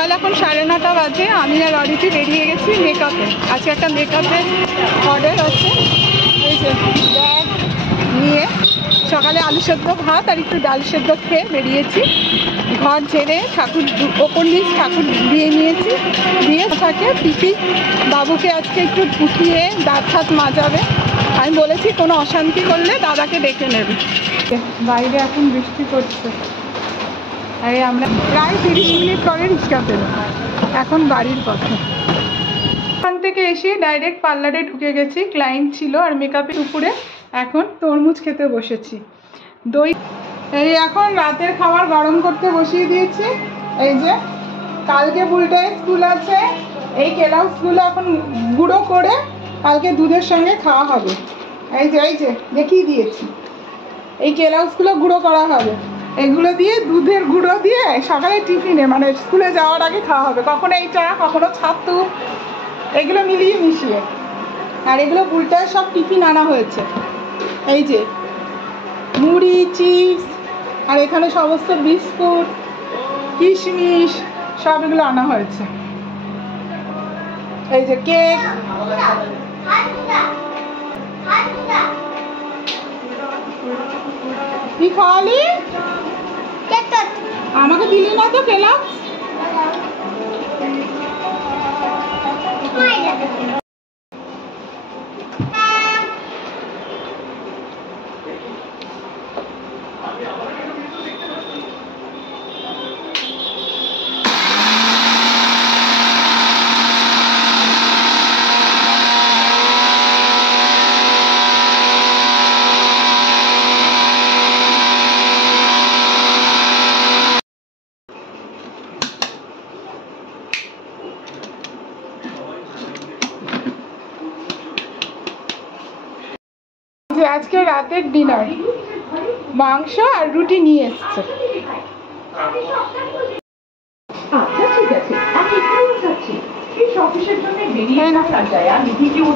সকাল এখন 9:30 বাজে। আমি আর অদিতি বেরিয়ে গেছি মেকআপে। আজকে একটা মেকআপের অর্ডার আছে। এই যে ব্যাগ নিয়ে সকালে আলু সেদ্ধ ভাত আর একটু ডাল সেদ্ধ খেয়ে বেরিয়েছি। ঘর ঝেড়ে ঠাকুর ওপর নিচ ঠাকুর দিয়ে নিয়েছি। দিয়ে থাকে পিপি বাবুকে আজকে একটু উঠিয়ে দাঁত হাত মাজাবে। আমি বলেছি কোনো অশান্তি করলে দাদাকে ডেকে নেবে। বাইরে এখন বৃষ্টি পড়ছে। আরে আমরা প্রায় 30 মিনিট পরে রিক্সা পেল। এখন বাড়ির পথে। ওখান থেকে এসে ডাইরেক্ট পার্লারে ঢুকে গেছি। ক্লায়েন্ট ছিল আর মেকআপের উপরে এখন তরমুজ খেতে বসেছি। দই এই এখন রাতের খাবার গরম করতে বসিয়ে দিয়েছি। এই যে কালকে বুলটায় স্কুল আছে। এই কেলাউসগুলো এখন গুঁড়ো করে কালকে দুধের সঙ্গে খাওয়া হবে। এই যে দেখিয়ে দিয়েছি। এই কেলাউসগুলো গুঁড়ো করা হবে। এগুলো দিয়ে দুধের গুঁড়ো দিয়ে সকালে টিফিনে মানে স্কুলে যাওয়ার আগে খাওয়া হবে। কখনো এই চা কখনো ছাতু এগুলো মিলিয়ে মিশিয়ে। আর এগুলো বুলটায় সব টিফিন আনা হয়েছে। এই যে মুড়ি চিপস আর এখানে সমস্ত বিস্কুট কিশমিশ সব এগুলো আনা হয়েছে। এই যে কেক কি খাওয়ালি? আমাকে দিলি না তো খেলাম। আজকে রাতের ডিনার মাংস আর রুটি নিয়ে এসছে। আচ্ছা ঠিক আছে, আমি এখানে যাচ্ছি। এই অফিসের জন্য বেরিয়ে না যায়। আমি ভিডিও